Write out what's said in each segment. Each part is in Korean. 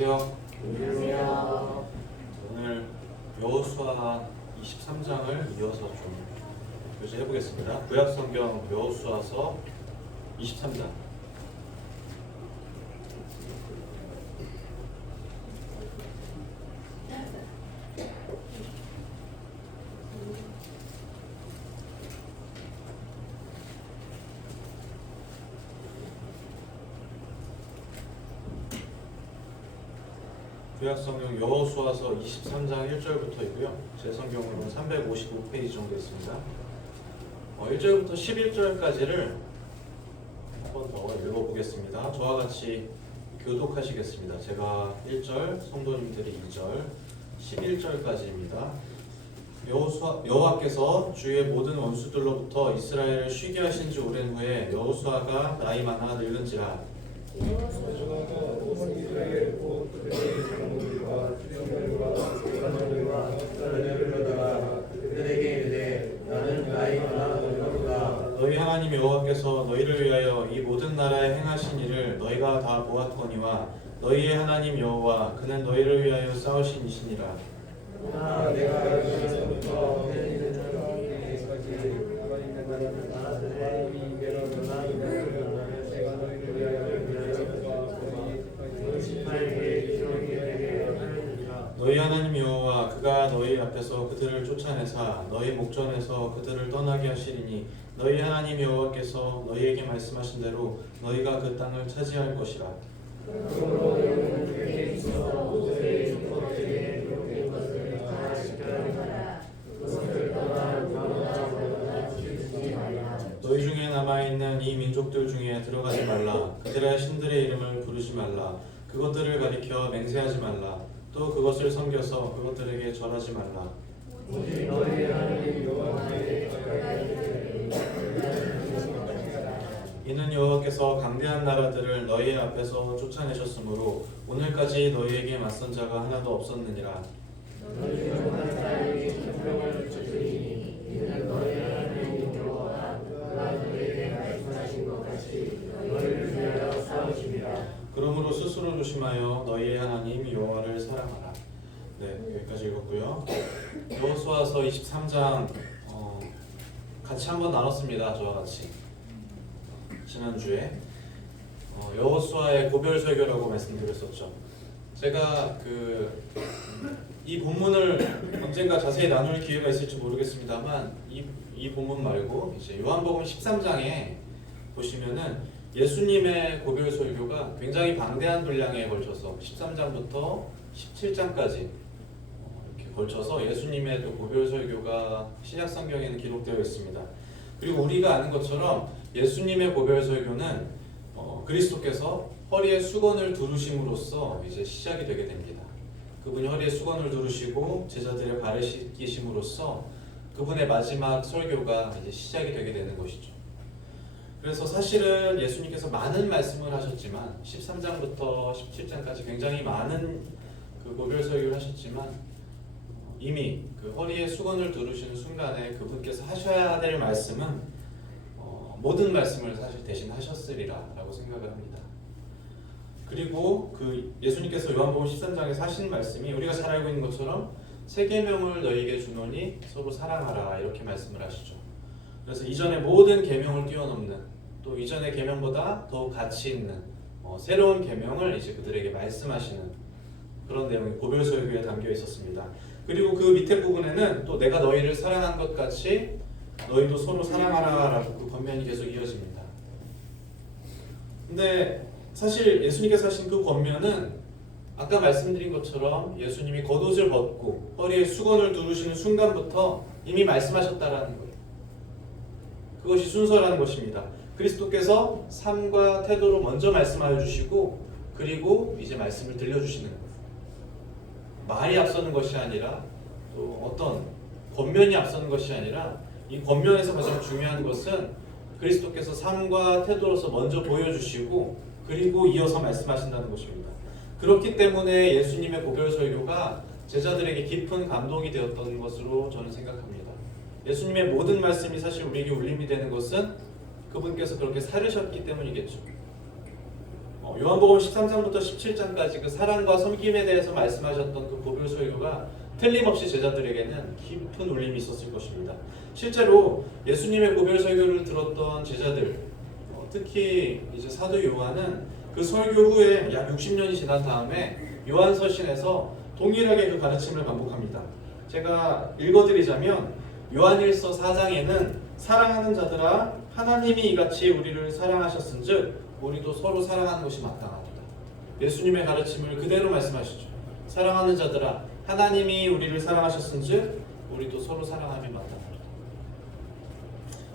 안녕하세요. 안녕하세요. 오늘 여호수아 23장을 이어서 좀 교제해 보겠습니다. 구약성경 여호수아서 23장. 구약성경 여호수아서 23장 1절부터이고요. 제 성경으로는 355페이지 정도 있습니다. 1절부터 11절까지를 한 번 더 읽어보겠습니다. 저와 같이 교독하시겠습니다. 제가 1절, 성도님들이 2절, 11절까지입니다. 여호와께서 주의 모든 원수들로부터 이스라엘을 쉬게 하신 지 오랜 후에 여호수아가 나이 많아 늙은지라 너희 하나님 여호와께서 너희를 위하여 이 모든 나라에 행하신 일을 너희가 다 보았거니와 너희의 하나님 여호와 그는 너희를 위하여 싸우신 이시니라. 너희 하나님 여호와 그가 너희 앞에서 그들을 쫓아내사 너희 목전에서 그들을 떠나게 하시리니 너희 하나님 여호와께서 너희에게 말씀하신 대로 너희가 그 땅을 차지할 것이라. 너희 중에 남아있는 이 민족들 중에 들어가지 말라. 그들의 신들의 이름을 부르지 말라. 그것들을 가리켜 맹세하지 말라. 또 그것을 섬겨서 그것들에게 절하지 말라. 이는 여호와께서 강대한 나라들을 너희 앞에서 쫓아내셨으므로 오늘까지 너희에게 맞선 자가 하나도 없었느니라. 그러므로 스스로 조심하여 너희의 하나님 여호와를 사랑하라. 네, 여기까지 읽었고요. 여호수아서 23장 같이 한번 나눴습니다. 저와 같이 지난주에 여호수아의 고별 설교라고 말씀드렸었죠. 제가 이 본문을 언젠가 자세히 나눌 기회가 있을지 모르겠습니다만 이 본문 말고 이제 요한복음 13장에 보시면은 예수님의 고별 설교가 굉장히 방대한 분량에 걸쳐서 13장부터 17장까지 이렇게 걸쳐서 예수님의 또 고별 설교가 신약 성경에는 기록되어 있습니다. 그리고 우리가 아는 것처럼 예수님의 고별 설교는 그리스도께서 허리에 수건을 두르심으로써 이제 시작이 되게 됩니다. 그분이 허리에 수건을 두르시고 제자들의 발을 씻기심으로써 그분의 마지막 설교가 이제 시작이 되게 되는 것이죠. 그래서 사실은 예수님께서 많은 말씀을 하셨지만 13장부터 17장까지 굉장히 많은 그 고별 설교를 하셨지만 이미 그 허리에 수건을 두르시는 순간에 그분께서 하셔야 될 말씀은 모든 말씀을 사실 대신 하셨으리라라고 생각을 합니다. 그리고 그 예수님께서 요한복음 13장에서 하신 말씀이 우리가 잘 알고 있는 것처럼 새 계명을 너희에게 주노니 서로 사랑하라 이렇게 말씀을 하시죠. 그래서 이전의 모든 계명을 뛰어넘는 또 이전의 계명보다 더욱 가치 있는 새로운 계명을 이제 그들에게 말씀하시는 그런 내용이 고별 설교에 담겨 있었습니다. 그리고 그 밑에 부분에는 또 내가 너희를 사랑한 것 같이 너희도 서로 사랑하라라고 그 권면이 계속 이어집니다. 근데 사실 예수님께서 하신 그 권면은 아까 말씀드린 것처럼 예수님이 겉옷을 벗고 허리에 수건을 두르시는 순간부터 이미 말씀하셨다라는 거예요. 그것이 순서라는 것입니다. 그리스도께서 삶과 태도로 먼저 말씀하여 주시고 그리고 이제 말씀을 들려주시는 거예요. 말이 앞서는 것이 아니라 또 어떤 권면이 앞서는 것이 아니라 이 권면에서 가장 중요한 것은 그리스도께서 삶과 태도로서 먼저 보여주시고 그리고 이어서 말씀하신다는 것입니다. 그렇기 때문에 예수님의 고별 설교가 제자들에게 깊은 감동이 되었던 것으로 저는 생각합니다. 예수님의 모든 말씀이 사실 우리에게 울림이 되는 것은 그분께서 그렇게 살으셨기 때문이겠죠. 요한복음 13장부터 17장까지 그 사랑과 섬김에 대해서 말씀하셨던 그 고별 설교가 틀림없이 제자들에게는 깊은 울림이 있었을 것입니다. 실제로 예수님의 고별 설교를 들었던 제자들, 특히 이제 사도 요한은 그 설교 후에 약 60년이 지난 다음에 요한서신에서 동일하게 그 가르침을 반복합니다. 제가 읽어드리자면 요한일서 4장에는 사랑하는 자들아 하나님이 이같이 우리를 사랑하셨은즉 우리도 서로 사랑하는 것이 마땅하도다. 예수님의 가르침을 그대로 말씀하시죠. 사랑하는 자들아 하나님이 우리를 사랑하셨은즉 우리도 서로 사랑함이 마땅하도다.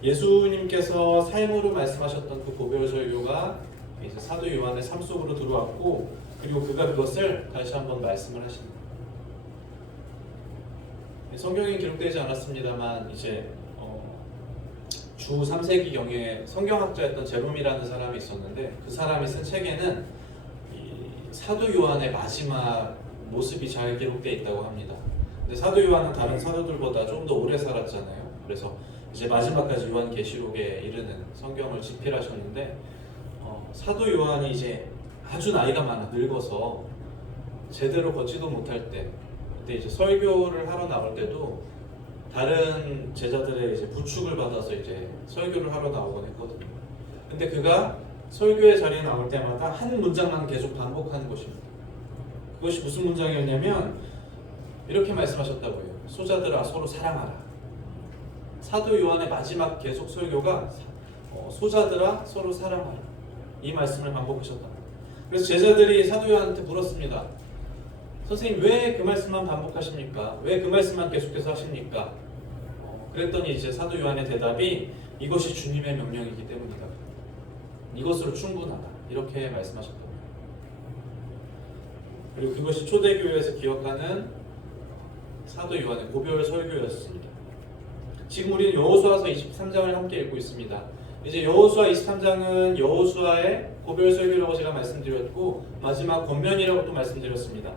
예수님께서 삶으로 말씀하셨던 그 고별 설교가 이제 사도 요한의 삶 속으로 들어왔고, 그리고 그가 그것을 다시 한번 말씀을 하십니다. 성경에 기록되지 않았습니다만 이제 주 3세기경에 성경학자였던 제롬이라는 사람이 있었는데, 그 사람이 쓴 책에는 이 사도 요한의 마지막 모습이 잘 기록되어 있다고 합니다. 근데 사도 요한은 다른 사도들보다 좀 더 오래 살았잖아요. 그래서 이제 마지막까지 요한계시록에 이르는 성경을 집필하셨는데, 사도 요한이 이제 아주 나이가 많아 늙어서 제대로 걷지도 못할 때, 그때 이제 설교를 하러 나올 때도 다른 제자들의 이제 부축을 받아서 이제 설교를 하러 나오곤 했거든요. 근데 그가 설교의 자리에 나올 때마다 한 문장만 계속 반복하는 것입니다. 그것이 무슨 문장이었냐면 이렇게 말씀하셨다고 해요. 소자들아 서로 사랑하라. 사도 요한의 마지막 계속 설교가 소자들아 서로 사랑하라, 이 말씀을 반복하셨다. 그래서 제자들이 사도 요한한테 물었습니다. 선생님 왜 그 말씀만 반복하십니까? 왜 그 말씀만 계속해서 하십니까? 그랬더니 이제 사도 요한의 대답이 이것이 주님의 명령이기 때문이다. 이것으로 충분하다. 이렇게 말씀하셨다. 그리고 그것이 초대교회에서 기억하는 사도 요한의 고별 설교였습니다. 지금 우리는 여호수아서 23장을 함께 읽고 있습니다. 이제 여호수아 23장은 여호수아의 고별 설교라고 제가 말씀드렸고 마지막 권면이라고 또 말씀드렸습니다.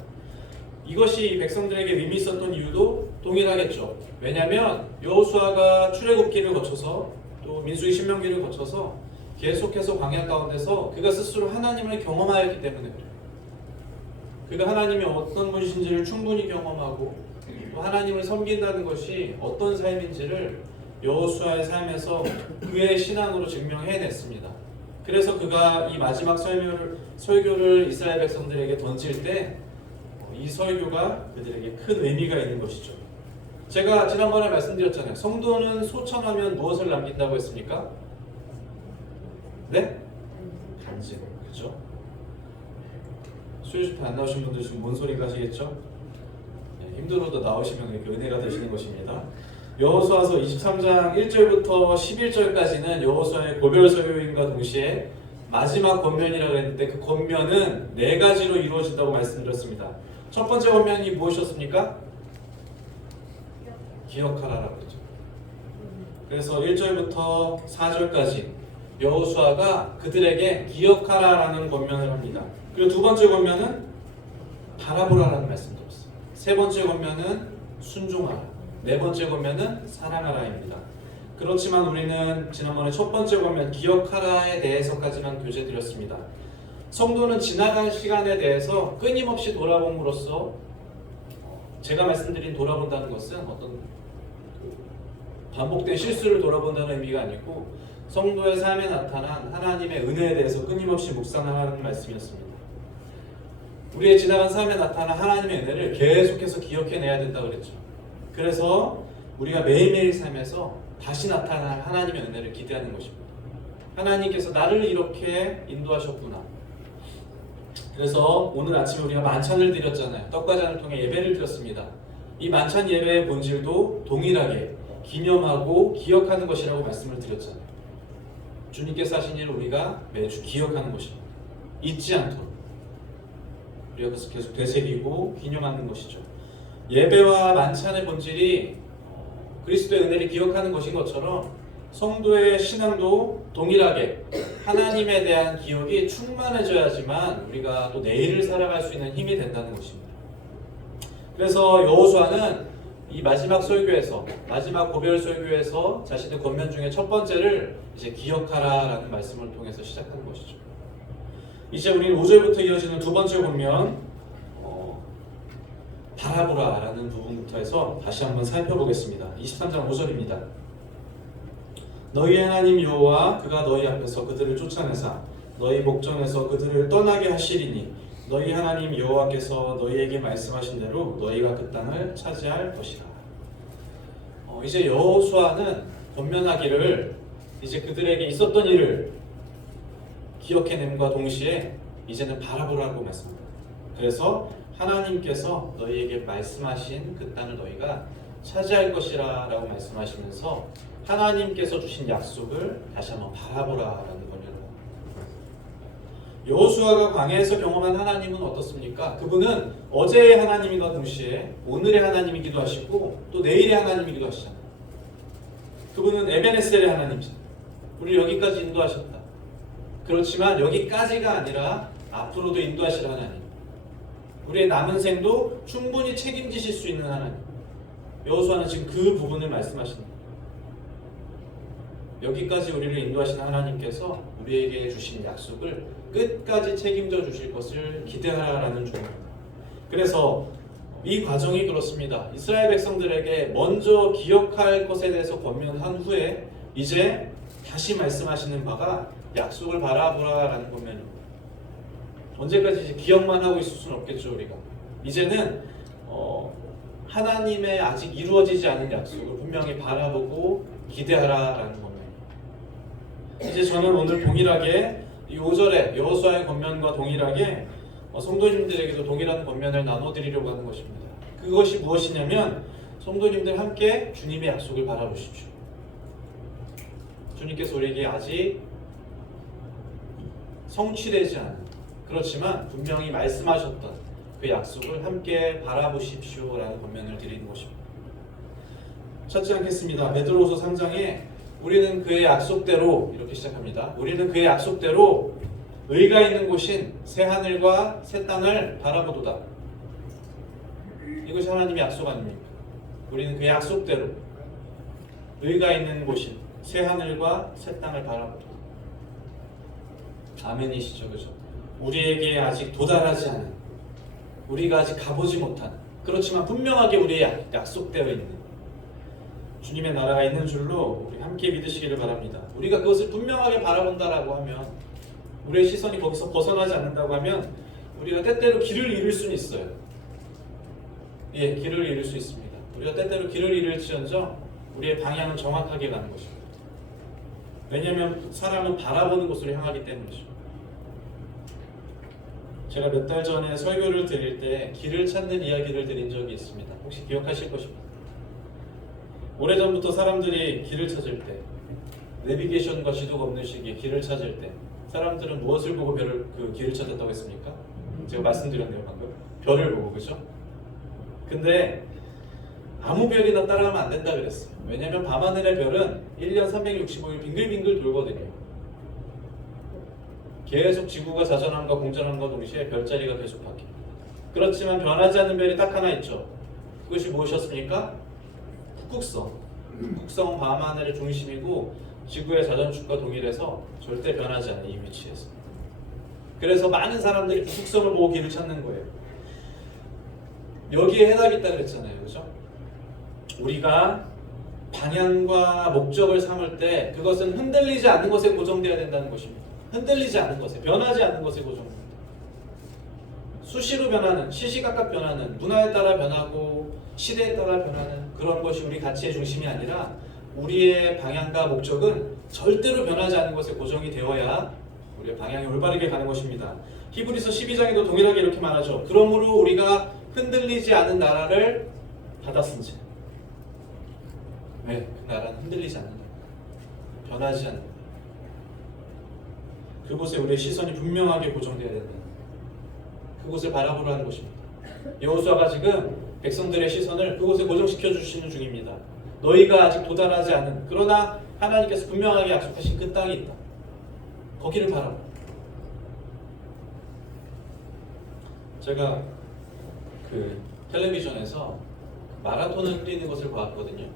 이것이 백성들에게 의미 있었던 이유도 동일하겠죠. 왜냐하면 여호수아가 출애굽기를 거쳐서 또 민수기 신명기를 거쳐서 계속해서 광야 가운데서 그가 스스로 하나님을 경험하였기 때문에 그래요. 그가 하나님이 어떤 분이신지를 충분히 경험하고 또 하나님을 섬긴다는 것이 어떤 삶인지를 여호수아의 삶에서 그의 신앙으로 증명해냈습니다. 그래서 그가 이 마지막 설교를 이스라엘 백성들에게 던질 때 이 설교가 그들에게 큰 의미가 있는 것이죠. 제가 지난번에 말씀드렸잖아요. 성도는 소천하면 무엇을 남긴다고 했습니까? 네? 간증. 그렇죠? 수요 집회 안 나오신 분들 지금 뭔 소리가 하시겠죠? 네, 힘들어도 나오시면 이렇게 은혜가 되시는 것입니다. 여호수아서 23장 1절부터 11절까지는 여호수아의 고별 설교인과 동시에 마지막 권면이라고 했는데 그 권면은 4가지로 이루어진다고 말씀드렸습니다. 첫 번째 권면이 무엇이었습니까? 기억하라라고 했죠. 그래서 1절부터 4절까지 여호수아가 그들에게 기억하라라는 권면을 합니다. 그리고 두 번째 권면은 바라보라라는 말씀 드렸어요. 세 번째 권면은 순종하라. 네 번째 권면은 사랑하라입니다. 그렇지만 우리는 지난번에 첫 번째 권면 기억하라에 대해서까지만 교제드렸습니다. 성도는 지나간 시간에 대해서 끊임없이 돌아봄으로써 제가 말씀드린 돌아본다는 것은 어떤 반복된 실수를 돌아본다는 의미가 아니고 성도의 삶에 나타난 하나님의 은혜에 대해서 끊임없이 묵상하라는 말씀이었습니다. 우리의 지나간 삶에 나타난 하나님의 은혜를 계속해서 기억해내야 된다고 그랬죠. 그래서 우리가 매일매일 삶에서 다시 나타날 하나님의 은혜를 기대하는 것입니다. 하나님께서 나를 이렇게 인도하셨구나. 그래서 오늘 아침에 우리가 만찬을 드렸잖아요. 떡과 잔을 통해 예배를 드렸습니다. 이 만찬 예배의 본질도 동일하게 기념하고 기억하는 것이라고 말씀을 드렸잖아요. 주님께서 하신 일을 우리가 매주 기억하는 것입니다. 잊지 않도록 우리가 그래서 계속 되새기고 기념하는 것이죠. 예배와 만찬의 본질이 그리스도의 은혜를 기억하는 것인 것처럼 성도의 신앙도 동일하게 하나님에 대한 기억이 충만해져야지만 우리가 또 내일을 살아갈 수 있는 힘이 된다는 것입니다. 그래서 여호수아는 이 마지막 설교에서, 마지막 고별 설교에서 자신의 권면 중에 첫 번째를 이제 기억하라라는 말씀을 통해서 시작하는 것이죠. 이제 우리는 5절부터 이어지는 두 번째 보면 바라보라라는 부분부터 해서 다시 한번 살펴보겠습니다. 23장 5절입니다. 너희 하나님 여호와 그가 너희 앞에서 그들을 쫓아내사 너희 목전에서 그들을 떠나게 하시리니 너희 하나님 여호와께서 너희에게 말씀하신 대로 너희가 그 땅을 차지할 것이라. 이제 여호수아는 권면하기를 이제 그들에게 있었던 일을 기억해냄과 동시에 이제는 바라보라고 말씀합니다. 그래서 하나님께서 너희에게 말씀하신 그 땅을 너희가 차지할 것이라 라고 말씀하시면서 하나님께서 주신 약속을 다시 한번 바라보라라는 권면을 합니다. 여호수아가 광야에서 경험한 하나님은 어떻습니까? 그분은 어제의 하나님과 동시에 오늘의 하나님이기도 하시고 또 내일의 하나님이기도 하시잖아요. 그분은 에베네셀의 하나님이잖아요. 우리를 여기까지 인도하셨다. 그렇지만 여기까지가 아니라 앞으로도 인도하실 하나님, 우리의 남은 생도 충분히 책임지실 수 있는 하나님. 여호수아는 지금 그 부분을 말씀하시는 거예요. 여기까지 우리를 인도하신 하나님께서 우리에게 주신 약속을 끝까지 책임져 주실 것을 기대하라는 중입니다. 그래서 이 과정이 그렇습니다. 이스라엘 백성들에게 먼저 기억할 것에 대해서 권면한 후에 이제 다시 말씀하시는 바가 약속을 바라보라라는 권면입니다. 언제까지 이제 기억만 하고 있을 수는 없겠죠. 우리가 이제는 하나님의 아직 이루어지지 않은 약속을 분명히 바라보고 기대하라라는 겁니다. 이제 저는 오늘 동일하게 이 5절에 여호수아의 권면과 동일하게 성도님들에게도 동일한 권면을 나눠드리려고 하는 것입니다. 그것이 무엇이냐면 성도님들 함께 주님의 약속을 바라보십시오. 주님께서 우리에게 아직 성취되지 않은, 그렇지만 분명히 말씀하셨던 그 약속을 함께 바라보십시오라는 권면을 드리는 것입니다. 찾지 않겠습니다. 베드로후서 3장에 우리는 그의 약속대로 이렇게 시작합니다. 우리는 그의 약속대로 의가 있는 곳인 새 하늘과 새 땅을 바라보도다. 이것이 하나님의 약속 아닙니까? 우리는 그의 약속대로 의가 있는 곳인 새 하늘과 새 땅을 바라보도다. 아멘이시죠, 그죠? 우리에게 아직 도달하지 않은, 우리가 아직 가보지 못한, 그렇지만 분명하게 우리의 약속되어 있는 주님의 나라가 있는 줄로 우리 함께 믿으시기를 바랍니다. 우리가 그것을 분명하게 바라본다라고 하면, 우리의 시선이 거기서 벗어나지 않는다고 하면 우리가 때때로 길을 잃을 수는 있어요. 예, 길을 잃을 수 있습니다. 우리가 때때로 길을 잃을지언정 우리의 방향은 정확하게 가는 것입니다. 왜냐하면 사람은 바라보는 곳으로 향하기 때문이죠. 제가 몇 달 전에 설교를 드릴 때 길을 찾는 이야기를 드린 적이 있습니다. 혹시 기억하실 것입니다. 오래전부터 사람들이 길을 찾을 때, 내비게이션과 지도가 없는 시기에 길을 찾을 때 사람들은 무엇을 보고 그 길을 찾았다고 했습니까? 제가 말씀드렸네요 방금. 별을 보고, 그죠? 근데 아무 별이나 따라가면 안 된다 그랬어요. 왜냐하면 밤하늘의 별은 1년 365일 빙글빙글 돌거든요. 계속 지구가 자전함과 공전함과 동시에 별자리가 계속 바뀌어요. 그렇지만 변하지 않는 별이 딱 하나 있죠. 그것이 무엇이었습니까? 북극성. 북극성은 밤하늘의 중심이고 지구의 자전축과 동일해서 절대 변하지 않는 이 위치에서. 그래서 많은 사람들이 북극성을 보고 길을 찾는 거예요. 여기에 해답이 있다 그랬잖아요, 그죠? 우리가 방향과 목적을 삼을 때 그것은 흔들리지 않는 것에 고정되어야 된다는 것입니다. 흔들리지 않는 것에, 변하지 않는 것에 고정됩니다. 수시로 변하는, 시시각각 변하는, 문화에 따라 변하고 시대에 따라 변하는 그런 것이 우리 가치의 중심이 아니라 우리의 방향과 목적은 절대로 변하지 않는 것에 고정이 되어야 우리의 방향이 올바르게 가는 것입니다. 히브리서 12장에도 동일하게 이렇게 말하죠. 그러므로 우리가 흔들리지 않은 나라를 받았은지. 왜? 그 나라는 흔들리지 않는 나라, 변하지 않는 나라. 그곳에 우리의 시선이 분명하게 고정되어야 된다. 그곳을 바라보라는 것입니다. 여호수아가 지금 백성들의 시선을 그곳에 고정시켜 주시는 중입니다. 너희가 아직 도달하지 않은, 그러나 하나님께서 분명하게 약속하신 그 땅이 있다. 거기를 바라봐. 제가 그 텔레비전에서 마라톤을 뛰는 것을 보았거든요.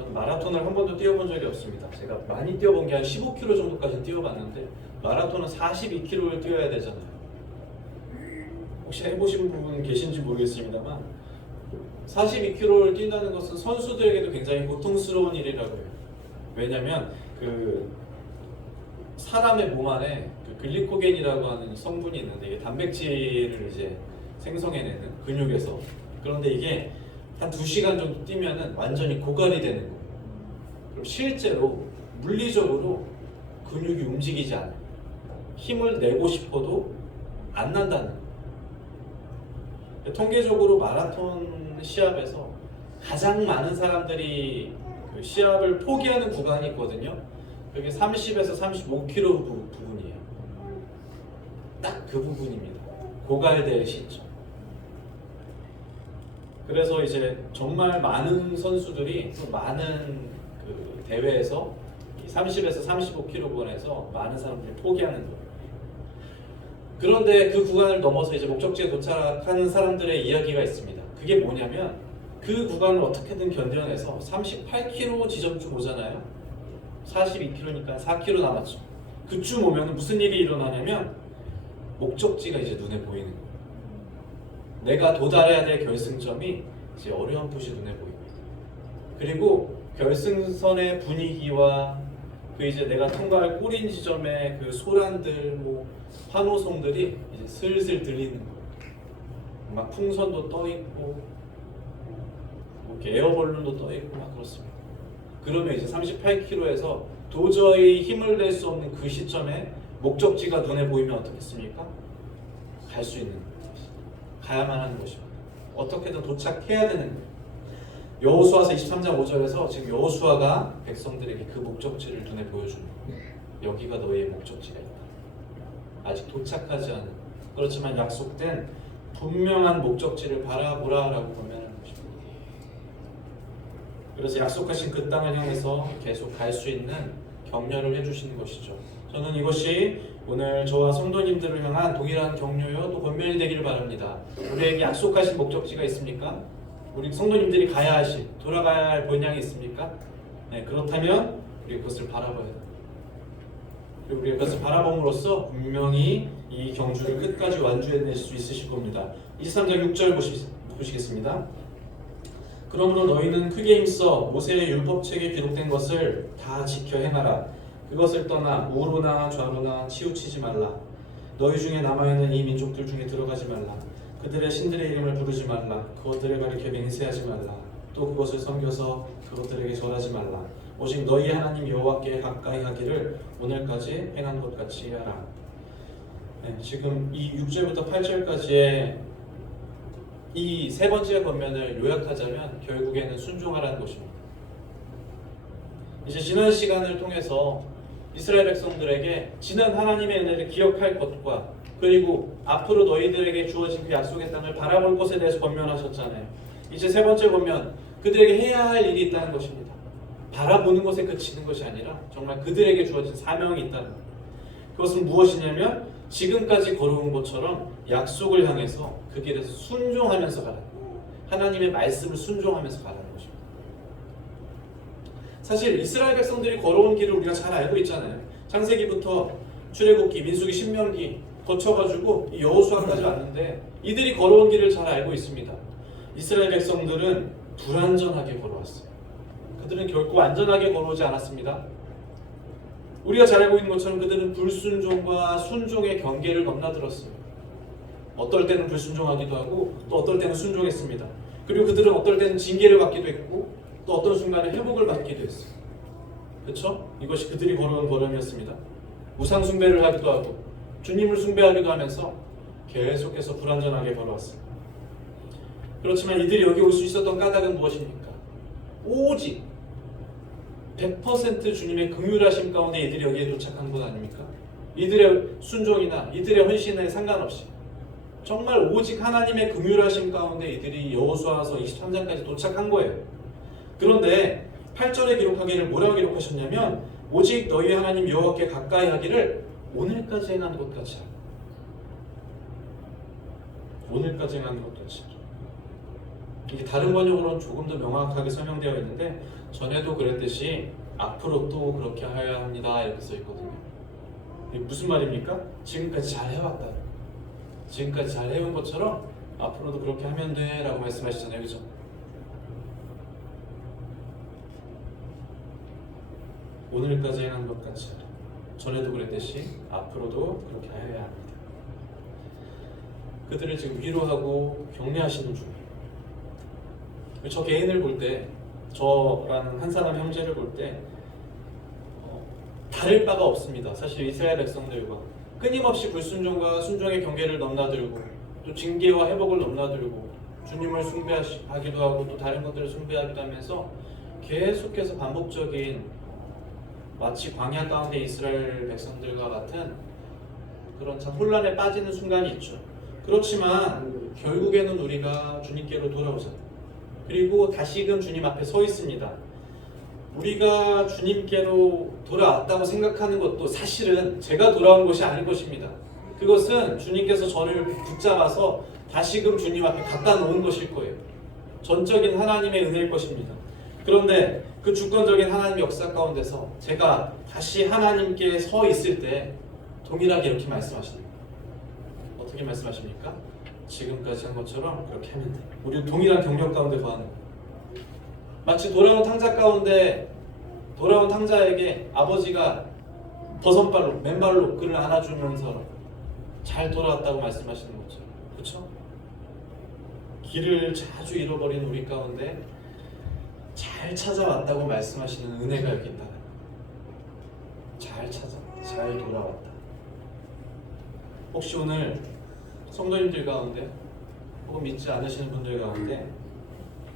저는 마라톤을 한 번도 뛰어본 적이 없습니다. 제가 많이 뛰어본 게 한 15km 정도까지 뛰어봤는데 마라톤은 42km를 뛰어야 되잖아요. 혹시 해보신 분 계신지 모르겠습니다만 42km를 뛴다는 것은 선수들에게도 굉장히 고통스러운 일이라고 해요. 왜냐하면 그 사람의 몸 안에 그 글리코겐이라고 하는 성분이 있는데 이게 단백질을 이제 생성해내는 근육에서, 그런데 이게 한 2시간 정도 뛰면은 완전히 고갈이 되는 거예요. 그럼 실제로 물리적으로 근육이 움직이지 않아요. 힘을 내고 싶어도 안 난다는 거예요. 통계적으로 마라톤 시합에서 가장 많은 사람들이 그 시합을 포기하는 구간이 있거든요. 그게 30에서 35km 부분이에요. 딱 그 부분입니다. 고갈될 시점. 그래서 이제 정말 많은 선수들이 또 많은 그 대회에서 30에서 35km 부분에서 많은 사람들이 포기하는 거예요. 그런데 그 구간을 넘어서 이제 목적지에 도착하는 사람들의 이야기가 있습니다. 그게 뭐냐면 그 구간을 어떻게든 견뎌내서 38km 지점쯤 오잖아요. 42km니까 4km 남았죠. 그쯤 오면 무슨 일이 일어나냐면 목적지가 이제 눈에 보이는 거예요. 내가 도달해야 될 결승점이 이제 어렴풋이 눈에 보입니다. 그리고 결승선의 분위기와 그 이제 내가 통과할 꼬린 지점의 그 소란들, 뭐 환호성들이 이제 슬슬 들리는 거예요. 막 풍선도 떠 있고, 뭐 이렇게 에어벌룬도 떠 있고 막 그렇습니다. 그러면 이제 38km에서 도저히 힘을 낼 수 없는 그 시점에 목적지가 눈에 보이면 어떻겠습니까? 갈 수 있는 것입니다. 가야만 하는 것입니다. 어떻게든 도착해야 되는 거예요. 여호수아서 23장 5절에서 지금 여호수아가 백성들에게 그 목적지를 눈에 보여주는 거예요. 여기가 너희의 목적지가 있다. 아직 도착하지 않은, 그렇지만 약속된 분명한 목적지를 바라보라라고 권면하는 것입니다. 그래서 약속하신 그 땅을 향해서 계속 갈 수 있는 격려를 해주시는 것이죠. 저는 이것이 오늘 저와 성도님들을 향한 동일한 격려요 또 권면이 되기를 바랍니다. 우리에게 약속하신 목적지가 있습니까? 우리 성도님들이 가야 하실, 돌아가야 할 본향이 있습니까? 네, 그렇다면 우리 그것을 바라봐야 됩니다. 그리고 우리가 그것을 바라봄으로써 분명히 이 경주를 끝까지 완주해낼 수 있으실 겁니다. 23장 6절 보시겠습니다. 그러므로 너희는 크게 힘써 모세의 율법책에 기록된 것을 다 지켜 행하라. 그것을 떠나 우로나 좌로나 치우치지 말라. 너희 중에 남아있는 이 민족들 중에 들어가지 말라. 그들의 신들의 이름을 부르지 말라. 그것들을 가리켜 맹세하지 말라. 또 그것을 섬겨서 그것들에게 절하지 말라. 오직 너희 하나님 여호와께 가까이 하기를 오늘까지 행한 것 같이 하라. 네, 지금 이 6절부터 8절까지의 이 세 번째 권면을 요약하자면 결국에는 순종하라는 것입니다. 이제 지난 시간을 통해서 이스라엘 백성들에게 지난 하나님의 은혜를 기억할 것과 그리고 앞으로 너희들에게 주어진 그 약속의 땅을 바라볼 것에 대해서 권면하셨잖아요. 이제 세 번째 권면, 그들에게 해야 할 일이 있다는 것입니다. 바라보는 것에 그치는 것이 아니라 정말 그들에게 주어진 사명이 있다는 것. 그것은 무엇이냐면 지금까지 걸어온 것처럼 약속을 향해서 그 길에서 순종하면서 가라는 거예요. 하나님의 말씀을 순종하면서 가라는 것입니다. 사실 이스라엘 백성들이 걸어온 길을 우리가 잘 알고 있잖아요. 창세기부터 출애굽기, 민수기, 신명기 거쳐가지고 여호수아까지 왔는데 이들이 걸어온 길을 잘 알고 있습니다. 이스라엘 백성들은 불안전하게 걸어왔어요. 그들은 결코 안전하게 걸어오지 않았습니다. 우리가 잘 알고 있는 것처럼 그들은 불순종과 순종의 경계를 넘나들었어요. 어떨 때는 불순종하기도 하고 또 어떨 때는 순종했습니다. 그리고 그들은 어떨 때는 징계를 받기도 했고 또 어떤 순간에 회복을 받기도 했어요. 그렇죠? 이것이 그들이 걸어온 걸음이었습니다. 우상 숭배를 하기도 하고 주님을 숭배하기도 하면서 계속해서 불안전하게 걸어왔어요. 그렇지만 이들이 여기 올 수 있었던 까닭은 무엇입니까? 오직 100% 주님의 긍휼하심 가운데 이들이 여기에 도착한 것 아닙니까? 이들의 순종이나 이들의 헌신에 상관없이 정말 오직 하나님의 긍휼하심 가운데 이들이 여호수아서 23장까지 도착한 거예요. 그런데 8절에 기록하기를 뭐라고 기록하셨냐면 오직 너희 하나님 여호와께 가까이 하기를 오늘까지 행한 것 같이 하라. 오늘까지 행한 것 같이 하라. 이게 다른 번역으로는 조금 더 명확하게 설명되어 있는데 전에도 그랬듯이 앞으로 또 그렇게 하여야 합니다 이렇게 써 있거든요. 이게 무슨 말입니까? 지금까지 잘 해왔다. 지금까지 잘 해온 것처럼 앞으로도 그렇게 하면 돼 라고 말씀하시잖아요. 그죠? 오늘까지 행한 것 같이 전에도 그랬듯이 앞으로도 그렇게 하여야 합니다. 그들을 지금 위로하고 격려하시는 중이에요. 저 개인을 볼 때, 저라는 한 사람 형제를 볼 때 다를 바가 없습니다. 사실 이스라엘 백성들과 끊임없이 불순종과 순종의 경계를 넘나들고 또 징계와 회복을 넘나들고 주님을 숭배하기도 하고 또 다른 것들을 숭배하기도 하면서 계속해서 반복적인 마치 광야 가운데 이스라엘 백성들과 같은 그런 참 혼란에 빠지는 순간이 있죠. 그렇지만 결국에는 우리가 주님께로 돌아오잖아요. 그리고 다시금 주님 앞에 서 있습니다. 우리가 주님께로 돌아왔다고 생각하는 것도 사실은 제가 돌아온 것이 아닌 것입니다. 그것은 주님께서 저를 붙잡아서 다시금 주님 앞에 갖다 놓은 것일 거예요. 전적인 하나님의 은혜일 것입니다. 그런데 그 주권적인 하나님의 역사 가운데서 제가 다시 하나님께 서 있을 때 동일하게 이렇게 말씀하십니다. 어떻게 말씀하십니까? 지금까지 한 것처럼 그렇게 하면 돼. 우리 동일한 경력 가운데 거하는 거예요. 마치 돌아온 탕자 가운데 돌아온 탕자에게 아버지가 버선발로 맨발로 그를 안아주면서 잘 돌아왔다고 말씀하시는 것처럼, 그렇죠? 길을 자주 잃어버린 우리 가운데 잘 찾아왔다고 말씀하시는 은혜가 여기 있다. 잘 돌아왔다. 혹시 오늘 성도님들 가운데 혹은 믿지 않으시는 분들 가운데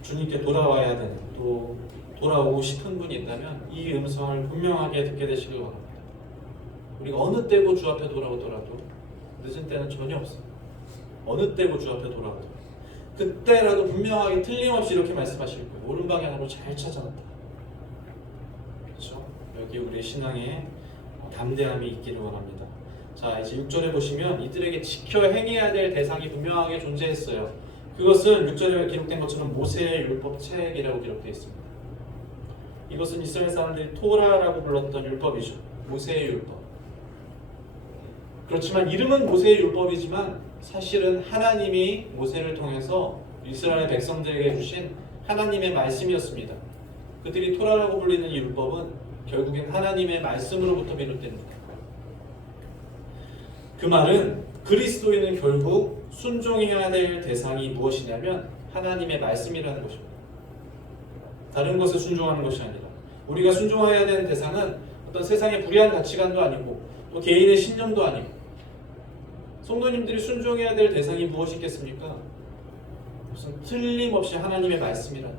주님께 돌아와야 되는 또 돌아오고 싶은 분이 있다면 이 음성을 분명하게 듣게 되시길 바랍니다. 우리가 어느 때고 주 앞에 돌아오더라도 늦은 때는 전혀 없습니다. 어느 때고 주 앞에 돌아오더라도 그때라도 분명하게 틀림없이 이렇게 말씀하실 거예요. 옳은 방향으로 잘 찾아왔다. 그렇죠? 여기 우리 신앙에 담대함이 있기를 원합니다. 자, 이제 6절에 보시면 이들에게 지켜 행해야 될 대상이 분명하게 존재했어요. 그것은 6절에 기록된 것처럼 모세의 율법 책이라고 기록되어 있습니다. 이것은 이스라엘 사람들이 토라라고 불렀던 율법이죠. 모세의 율법. 그렇지만 이름은 모세의 율법이지만 사실은 하나님이 모세를 통해서 이스라엘 백성들에게 주신 하나님의 말씀이었습니다. 그들이 토라라고 불리는 이 율법은 결국엔 하나님의 말씀으로부터 비롯됩니다. 그 말은 그리스도인은 결국 순종해야 될 대상이 무엇이냐면 하나님의 말씀이라는 것입니다. 다른 것에 순종하는 것이 아니라 우리가 순종해야 되는 대상은 어떤 세상의 불의한 가치관도 아니고 또 개인의 신념도 아니고 성도님들이 순종해야 될 대상이 무엇이겠습니까? 무슨 틀림없이 하나님의 말씀이라는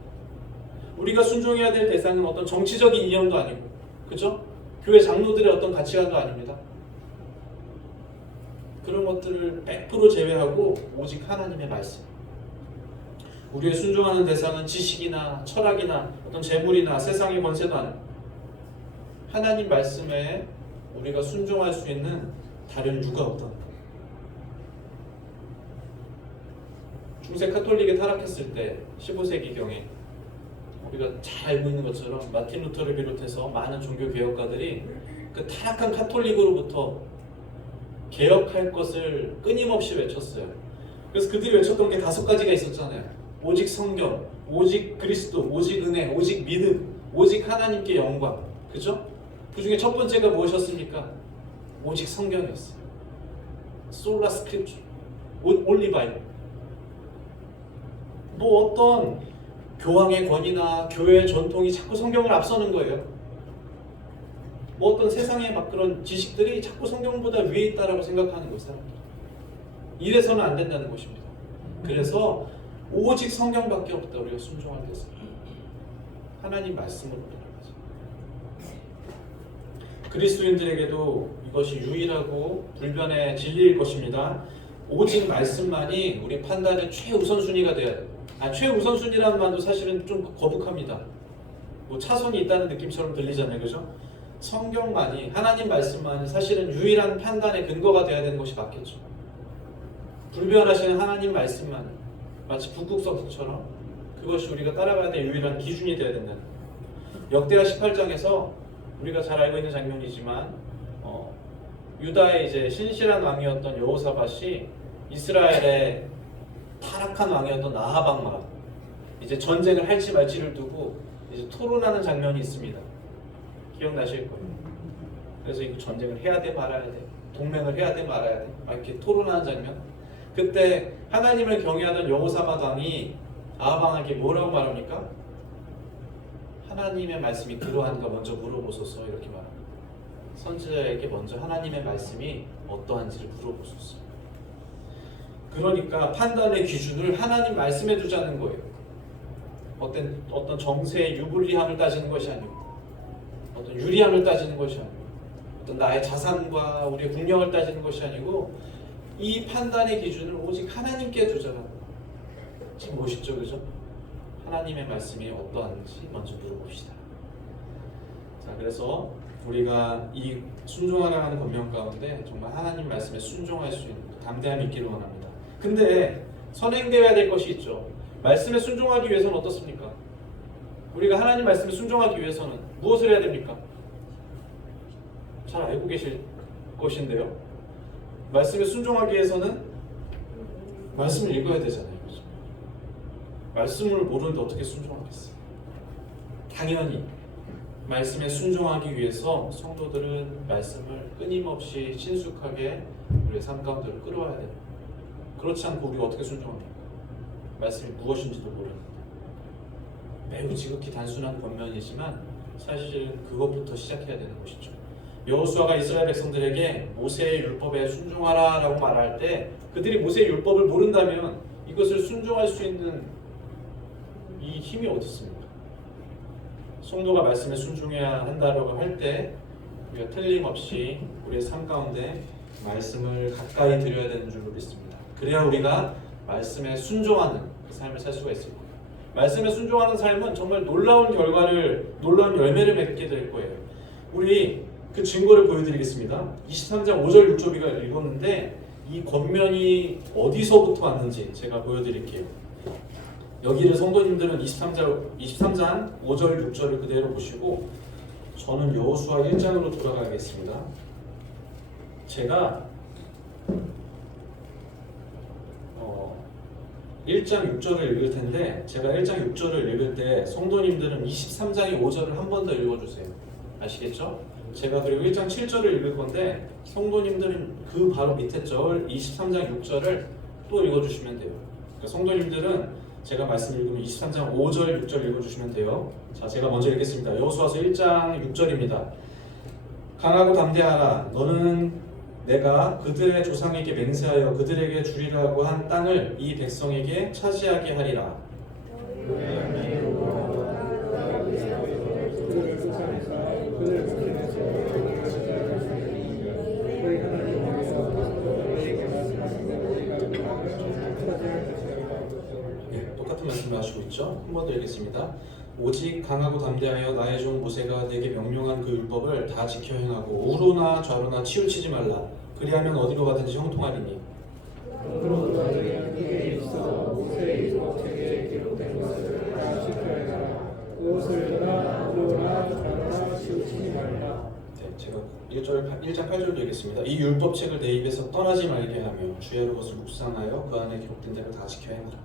우리가 순종해야 될 대상은 어떤 정치적인 이념도 아니고 그죠? 교회 장로들의 어떤 가치관도 아닙니다. 그런 것들을 100% 제외하고 오직 하나님의 말씀. 우리의 순종하는 대상은 지식이나 철학이나 어떤 재물이나 세상의 권세도 아니고 하나님 말씀에 우리가 순종할 수 있는 다른 유가 없다. 중세 카톨릭에 타락했을 때 15세기경에 우리가 잘 알고 있는 것처럼 마틴 루터를 비롯해서 많은 종교 개혁가들이 그 타락한 카톨릭으로부터 개혁할 것을 끊임없이 외쳤어요. 그래서 그들이 외쳤던 게 5가지가 있었잖아요. 오직 성경, 오직 그리스도, 오직 은혜, 오직 믿음, 오직 하나님께 영광. 그죠? 그 중에 첫 번째가 무엇이었습니까? 오직 성경이었어요. 솔라 스크립처, 올리 바이블. 뭐 어떤 교황의 권위나 교회의 전통이 자꾸 성경을 앞서는 거예요. 뭐 어떤 세상의 막 그런 지식들이 자꾸 성경보다 위에 있다라고 생각하는 거예요, 사람들. 이래서는 안 된다는 것입니다. 그래서 오직 성경밖에 없다. 우리가 순종할 때서 하나님 말씀으로 돌아가죠. 그리스도인들에게도 이것이 유일하고 불변의 진리일 것입니다. 오직 말씀만이 우리 판단의 최우선순위가 돼야 돼요. 최우선순위라는 말도 사실은 좀 거북합니다. 뭐 차선이 있다는 느낌처럼 들리잖아요, 그죠? 성경만이, 하나님 말씀만이 사실은 유일한 판단의 근거가 돼야 되는 것이 맞겠죠. 불변하시는 하나님 말씀만이 마치 북극성처럼 그것이 우리가 따라가야 될 유일한 기준이 되어야 된다는 거예요. 역대하 18장에서 우리가 잘 알고 있는 장면이지만 유다의 이제 신실한 왕이었던 여호사밧이 이스라엘의 타락한 왕이었던 아합 왕과 이제 전쟁을 할지 말지를 두고 이제 토론하는 장면이 있습니다. 기억나실 거예요. 그래서 이거 전쟁을 해야 돼 말아야 돼, 동맹을 해야 돼 말아야 돼, 막 이렇게 토론하는 장면. 그때 하나님을 경외하던 여호사밧 왕이 아합 왕에게 뭐라고 말합니까? 하나님의 말씀이 그러한가 먼저 물어보소서 이렇게 말합니다. 선지자에게 먼저 하나님의 말씀이 어떠한지를 물어보소서. 그러니까 판단의 기준을 하나님 말씀에 두자는 거예요. 어떤 정세의 유불리함을 따지는 것이 아니고, 어떤 유리함을 따지는 것이 아니고, 어떤 나의 자산과 우리의 국력을 따지는 것이 아니고, 이 판단의 기준을 오직 하나님께 두자라는 거예요. 지금 멋있죠, 그죠? 하나님의 말씀이 어떠한지 먼저 물어봅시다. 자, 그래서 우리가 이 순종하라는 권면 가운데 정말 하나님 말씀에 순종할 수 있는 담대함이 있기를 원합니다. 근데 선행되어야 될 것이 있죠. 말씀에 순종하기 위해서는 어떻습니까? 우리가 하나님 말씀에 순종하기 위해서는 무엇을 해야 됩니까? 잘 알고 계실 것인데요. 말씀에 순종하기 위해서는 말씀을 읽어야 되잖아요. 그렇죠? 말씀을 모르는데 어떻게 순종하겠어요? 당연히 말씀에 순종하기 위해서 성도들은 말씀을 끊임없이 친숙하게 우리의 삶 가운데로 끌어와야 돼요. 그렇지 않고 우리가 어떻게 순종합니까? 말씀이 무엇인지도 모르는데. 매우 지극히 단순한 권면이지만 사실은 그것부터 시작해야 되는 것이죠. 여호수아가 이스라엘 백성들에게 모세의 율법에 순종하라 라고 말할 때 그들이 모세의 율법을 모른다면 이것을 순종할 수 있는 이 힘이 어디 있습니까? 성도가 말씀에 순종해야 한다라고 할 때 우리가 틀림없이 우리의 삶 가운데 말씀을 가까이 드려야 되는 줄로 믿습니다. 그래야 우리가 말씀에 순종하는 그 삶을 살 수가 있을 거예요. 말씀에 순종하는 삶은 정말 놀라운 놀라운 열매를 맺게 될 거예요. 우리 그 증거를 보여드리겠습니다. 23장 5절 6절을 읽었는데 이 권면이 어디서부터 왔는지 제가 보여드릴게요. 여기를 성도님들은 23장 5절 6절을 그대로 보시고 저는 여호수아 1장으로 돌아가겠습니다. 제가 1장 6절을 읽을 텐데 제가 1장 6절을 읽을 때 성도님들은 23장의 5절을 한 번 더 읽어주세요. 아시겠죠? 제가 그리고 1장 7절을 읽을 건데 성도님들은 그 바로 밑에 절 23장 6절을 또 읽어주시면 돼요. 그러니까 성도님들은 제가 말씀 읽으면 23장 5절 6절 읽어주시면 돼요. 자, 제가 먼저 읽겠습니다. 여호수아서 1장 6절입니다. 강하고 담대하라. 너는 내가 그들의 조상에게 맹세하여 그들에게 주리라고 한 땅을 이 백성에게 차지하게 하리라. 똑같은 말씀을 하시고 있죠. 한 번 더 읽겠습니다. 오직 강하고 담대하여 나의 종 모세가 내게 명령한 그 율법을 다 지켜 행하고 우로나 좌로나 치우치지 말라. 그리하면 어디로 가든지 형통하리니. 그러므로 너희에게 있어 모세의 율법책에 기록된 것을 다 지켜 행하라. 그것을 우로나 좌로나 치우치지 말라. 네, 제가 1장 8절도 읽겠습니다. 이 율법책을 내 입에서 떠나지 말게 하며 주의 그것을 묵상하여 그 안에 기록된 대로 다 지켜 행하라.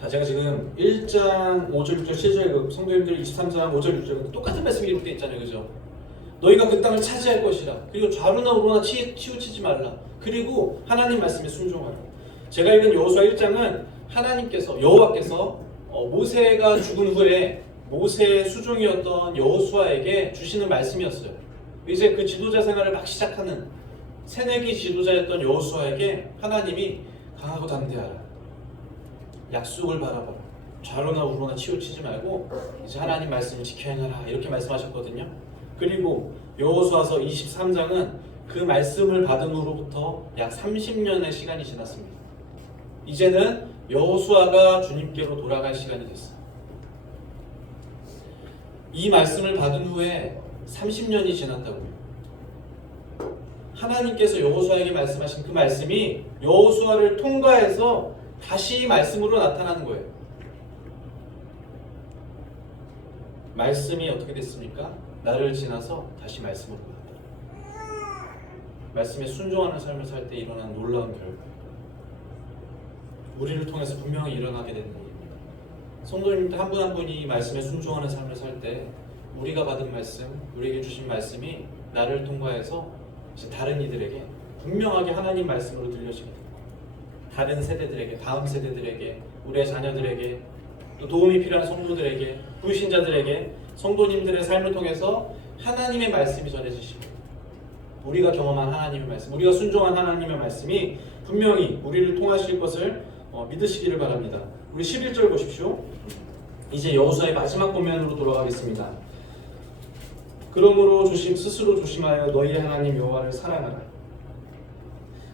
자, 제가 지금 1장 5절 6절 7절 성도님들 23장 5절 6절 똑같은 말씀이 기록되어 있잖아요. 그죠? 너희가 그 땅을 차지할 것이라. 그리고 좌로나 우로나 치우치지 말라. 그리고 하나님 말씀에 순종하라. 제가 읽은 여호수아 1장은 하나님께서 여호와께서 모세가 죽은 후에 모세의 수종이었던 여호수아에게 주시는 말씀이었어요. 이제 그 지도자 생활을 막 시작하는 새내기 지도자였던 여호수아에게 하나님이 강하고 담대하라. 약속을 바라봐라. 좌로나 우로나 치우치지 말고 이제 하나님 말씀을 지켜 행하라. 이렇게 말씀하셨거든요. 그리고 여호수아서 23장은 그 말씀을 받은 후로부터 약 30년의 시간이 지났습니다. 이제는 여호수아가 주님께로 돌아갈 시간이 됐어요. 이 말씀을 받은 후에 30년이 지났다고요. 하나님께서 여호수아에게 말씀하신 그 말씀이 여호수아를 통과해서 다시 말씀으로 나타나는 거예요. 말씀이 어떻게 됐습니까? 나를 지나서 다시 말씀으로 간다. 말씀에 순종하는 삶을 살 때 일어난 놀라운 결과, 우리를 통해서 분명히 일어나게 되는 일입니다. 성도님들 한 분 한 분이 말씀에 순종하는 삶을 살 때 우리가 받은 말씀, 우리에게 주신 말씀이 나를 통과해서 이제 다른 이들에게 분명하게 하나님 말씀으로 들려지게 됩니다. 다른 세대들에게, 다음 세대들에게, 우리의 자녀들에게, 또 도움이 필요한 성도들에게, 불신자들에게, 성도님들의 삶을 통해서 하나님의 말씀이 전해지시고, 우리가 경험한 하나님의 말씀, 우리가 순종한 하나님의 말씀이 분명히 우리를 통하실 것을 믿으시기를 바랍니다. 우리 11절 보십시오. 이제 여호수아의 마지막 권면으로 돌아가겠습니다. 그러므로 스스로 조심하여 너희의 하나님 여호와를 사랑하라.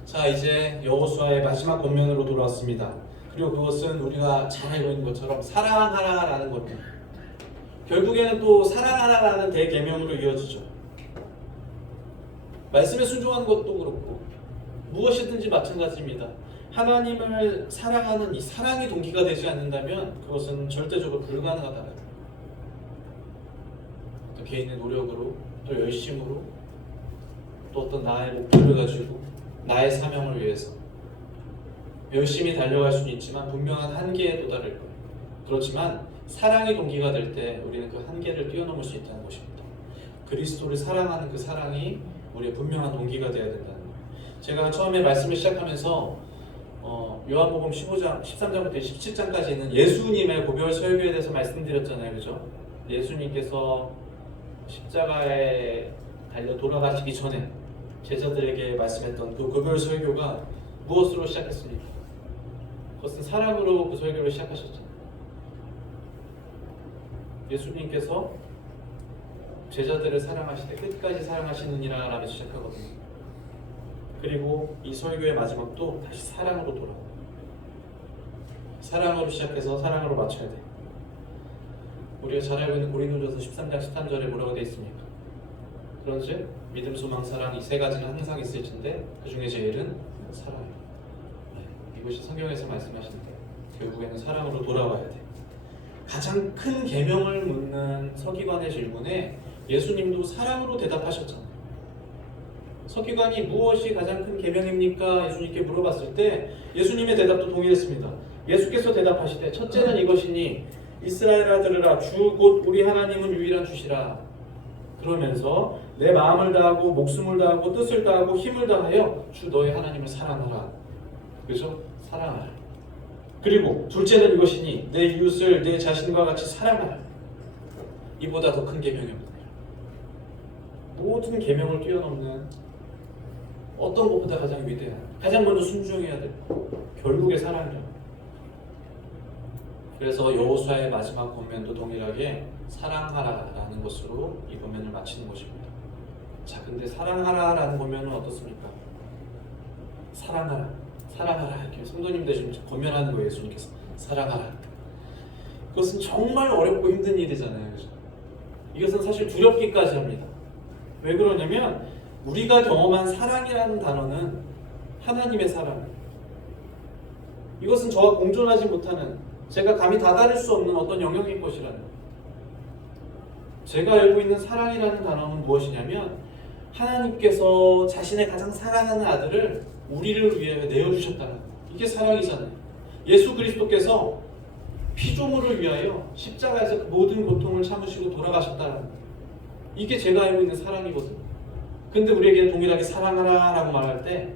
자, 이제 여호수아의 마지막 권면으로 돌아왔습니다. 그리고 그것은 우리가 잘 알고 있는 것처럼 사랑하라라는 겁니다. 결국에는 또 사랑하라라는 대계명으로 이어지죠. 말씀에 순종하는 것도 그렇고 무엇이든지 마찬가지입니다. 하나님을 사랑하는 이 사랑이 동기가 되지 않는다면 그것은 절대적으로 불가능하다는 거예요. 또 개인의 노력으로, 또 열심으로, 또 어떤 나의 목표를 가지고 나의 사명을 위해서 열심히 달려갈 수는 있지만 분명한 한계에 도달할 거예요. 그렇지만 사랑이 동기가 될 때 우리는 그 한계를 뛰어넘을 수 있다는 것입니다. 그리스도를 사랑하는 그 사랑이 우리의 분명한 동기가 되어야 된다는 거예요. 제가 처음에 말씀을 시작하면서 요한복음 15장, 13장부터 17장까지는 예수님의 고별 설교에 대해서 말씀드렸잖아요. 그죠? 예수님께서 십자가에 달려 돌아가시기 전에 제자들에게 말씀했던 그 고별 설교가 무엇으로 시작했습니까? 그것은 사랑으로 그 설교를 시작하셨잖아요. 예수님께서 제자들을 사랑하시되 끝까지 사랑하시느니라 라면서 시작하거든요. 그리고 이 설교의 마지막도 다시 사랑으로 돌아옵니다. 사랑으로 시작해서 사랑으로 마쳐야 돼. 우리가 잘 알고 있는 고린도전서 13장 13절에 뭐라고 되어 있습니까? 그런즉 믿음, 소망, 사랑 이 세 가지는 항상 있을진데 그 중에 제일은 사랑이에요. 이것이 성경에서 말씀하시는데 결국에는 사랑으로 돌아와야 돼. 가장 큰 계명을 묻는 서기관의 질문에 예수님도 사랑으로 대답하셨잖아요. 서기관이 무엇이 가장 큰 계명입니까? 예수님께 물어봤을 때 예수님의 대답도 동일했습니다. 예수께서 대답하시되 첫째는 이것이니 이스라엘아 들으라 주 곧 우리 하나님은 유일한 주시라. 그러면서 내 마음을 다하고 목숨을 다하고 뜻을 다하고 힘을 다하여 주 너의 하나님을 사랑하라. 그죠? 사랑하라. 그리고 둘째는 이것이니 내 이웃을 내 자신과 같이 사랑하라. 이보다 더 큰 계명이 없다. 모든 계명을 뛰어넘는 어떤 것보다 가장 위대한, 가장 먼저 순종해야 될 결국의 사랑이라. 그래서 여호수아의 마지막 권면도 동일하게 사랑하라라는 것으로 이 권면을 마치는 것입니다. 자, 근데 사랑하라라는 권면은 어떻습니까? 사랑하라, 사랑하라 이렇게 성도님들 지금 권면하는 거예요. 예수님께서 사랑하라. 그것은 정말 어렵고 힘든 일이잖아요. 그죠? 이것은 사실 두렵기까지 합니다. 왜 그러냐면 우리가 경험한 사랑이라는 단어는 하나님의 사랑, 이것은 저와 공존하지 못하는, 제가 감히 다다를 수 없는 어떤 영역일 것이라는, 제가 알고 있는 사랑이라는 단어는 무엇이냐면 하나님께서 자신의 가장 사랑하는 아들을 우리를 위해 내어주셨다는, 이게 사랑이잖아요. 예수 그리스도께서 피조물을 위하여 십자가에서 그 모든 고통을 참으시고 돌아가셨다는, 이게 제가 알고 있는 사랑이거든요. 근데 우리에게 동일하게 사랑하라 라고 말할 때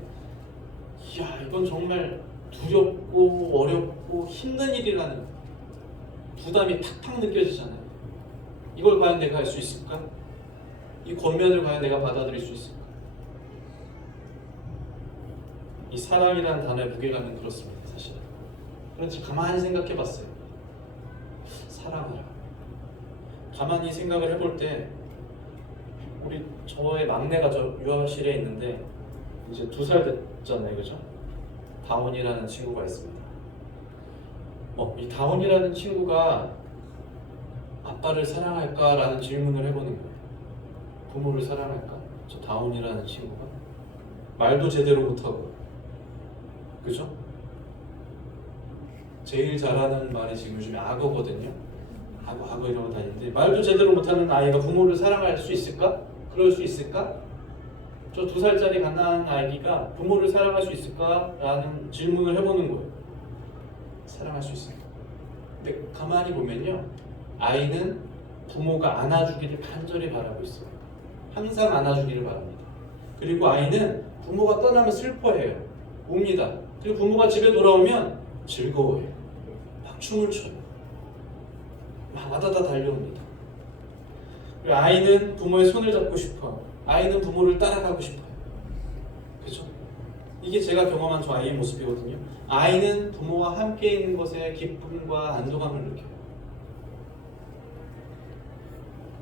이야, 이건 정말 두렵고 어렵고 힘든 일이라는 부담이 팍팍 느껴지잖아요. 이걸 과연 내가 할 수 있을까? 이 권면을 과연 내가 받아들일 수 있을까? 이 사랑이라는 단어의 무게감은 그렇습니다. 사실은. 그런지 가만히 생각해 봤어요. 사랑하라. 가만히 생각을 해볼 때 우리 저의 막내가 저 유아실에 있는데 이제 2살 됐잖아요. 그죠? 다온이라는 친구가 있습니다. 이 다온이라는 친구가 아빠를 사랑할까라는 질문을 해보는 거예요. 부모를 사랑할까? 저 다온이라는 친구가 말도 제대로 못하고, 그죠? 제일 잘하는 말이 지금 요즘에 악어거든요. 하고 이러고 다니는데 말도 제대로 못하는 아이가 부모를 사랑할 수 있을까? 그럴 수 있을까? 저 2살짜리 갓난 아기가 부모를 사랑할 수 있을까? 라는 질문을 해보는 거예요. 사랑할 수 있을까? 근데 가만히 보면요, 아이는 부모가 안아주기를 간절히 바라고 있어요. 항상 안아주기를 바랍니다. 그리고 아이는 부모가 떠나면 슬퍼해요. 웁니다. 그리고 부모가 집에 돌아오면 즐거워해요. 막 춤을 춰요. 막 와다다 달려옵니다. 그리고 아이는 부모의 손을 잡고 싶어요. 아이는 부모를 따라가고 싶어요. 그죠? 이게 제가 경험한 저 아이의 모습이거든요. 아이는 부모와 함께 있는 것에 기쁨과 안도감을 느껴요.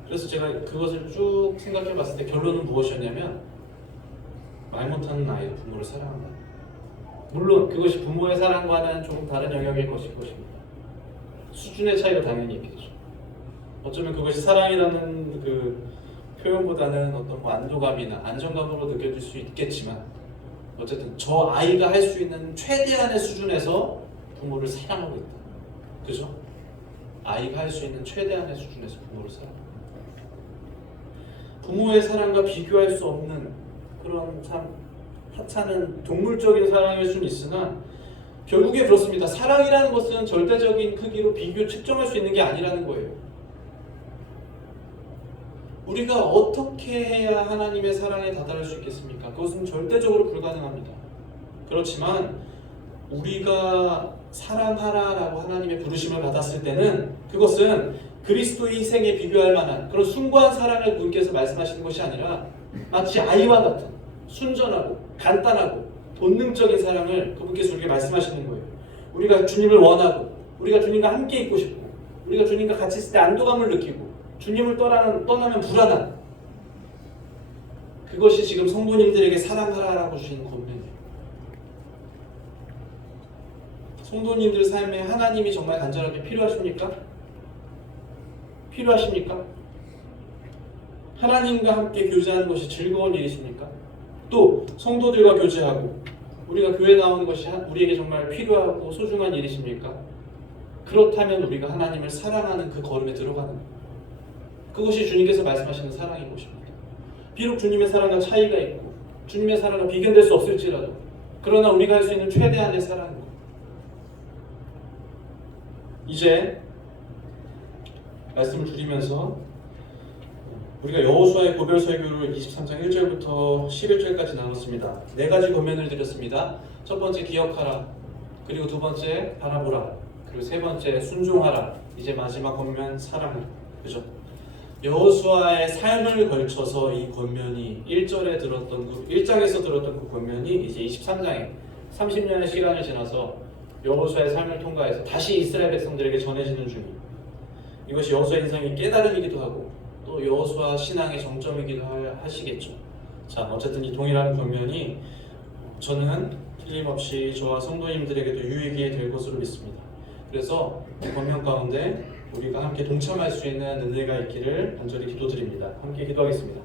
그래서 제가 그것을 쭉 생각해 봤을 때 결론은 무엇이었냐면, 말 못하는 아이도 부모를 사랑한다. 물론 그것이 부모의 사랑과는 조금 다른 영역일 것일 것입니다. 수준의 차이가 당연히 있겠죠. 어쩌면 그것이 사랑이라는 그 표현보다는 어떤 뭐 안도감이나 안정감으로 느껴질 수 있겠지만, 어쨌든 저 아이가 할 수 있는 최대한의 수준에서 부모를 사랑하고 있다. 그죠? 아이가 할 수 있는 최대한의 수준에서 부모를 사랑합니다. 부모의 사랑과 비교할 수 없는 그런 참 하찮은 동물적인 사랑일 수는 있으나, 결국에 그렇습니다. 사랑이라는 것은 절대적인 크기로 비교 측정할 수 있는 게 아니라는 거예요. 우리가 어떻게 해야 하나님의 사랑에 다다를 수 있겠습니까? 그것은 절대적으로 불가능합니다. 그렇지만 우리가 사랑하라라고 하나님의 부르심을 받았을 때는 그것은 그리스도의 희생에 비교할 만한 그런 숭고한 사랑을 그분께서 말씀하시는 것이 아니라 마치 아이와 같은 순전하고 간단하고 본능적인 사랑을 그분께서 우리에게 말씀하시는 거예요. 우리가 주님을 원하고, 우리가 주님과 함께 있고 싶고, 우리가 주님과 같이 있을 때 안도감을 느끼고, 주님을 떠나면 불안한, 그것이 지금 성도님들에게 사랑하라라고 주시는 권면이에요. 성도님들 삶에 하나님이 정말 간절하게 필요하십니까? 필요하십니까? 하나님과 함께 교제하는 것이 즐거운 일이십니까? 또 성도들과 교제하고 우리가 교회 나오는 것이 우리에게 정말 필요하고 소중한 일이십니까? 그렇다면 우리가 하나님을 사랑하는 그 걸음에 들어가는 거예요. 그것이 주님께서 말씀하시는 사랑인 것입니다. 비록 주님의 사랑과 차이가 있고 주님의 사랑과 비견될 수 없을지라도, 그러나 우리가 할 수 있는 최대한의 사랑인 거예요. 이제 말씀을 줄이면서 우리가 여호수아의 고별 설교를 23장 1절부터 11절까지 나눴습니다. 4가지 권면을 드렸습니다. 첫 번째, 기억하라. 그리고 두 번째, 바라보라. 그리고 세 번째, 순종하라. 이제 마지막 권면, 사랑하라. 그죠? 여호수아의 삶을 걸쳐서 이 권면이 1장에서 들었던 그 권면이 이제 23장에 30년의 시간을 지나서 여호수아의 삶을 통과해서 다시 이스라엘 백성들에게 전해지는 중이에요. 이것이 여호수아 인생의 깨달음이기도 하고 또 여호수아 신앙의 정점이기도 하시겠죠. 자, 어쨌든 이 동일한 권면이 저는 틀림없이 저와 성도님들에게도 유익이 될 것으로 믿습니다. 그래서 이 권면 가운데 우리가 함께 동참할 수 있는 은혜가 있기를 간절히 기도드립니다. 함께 기도하겠습니다.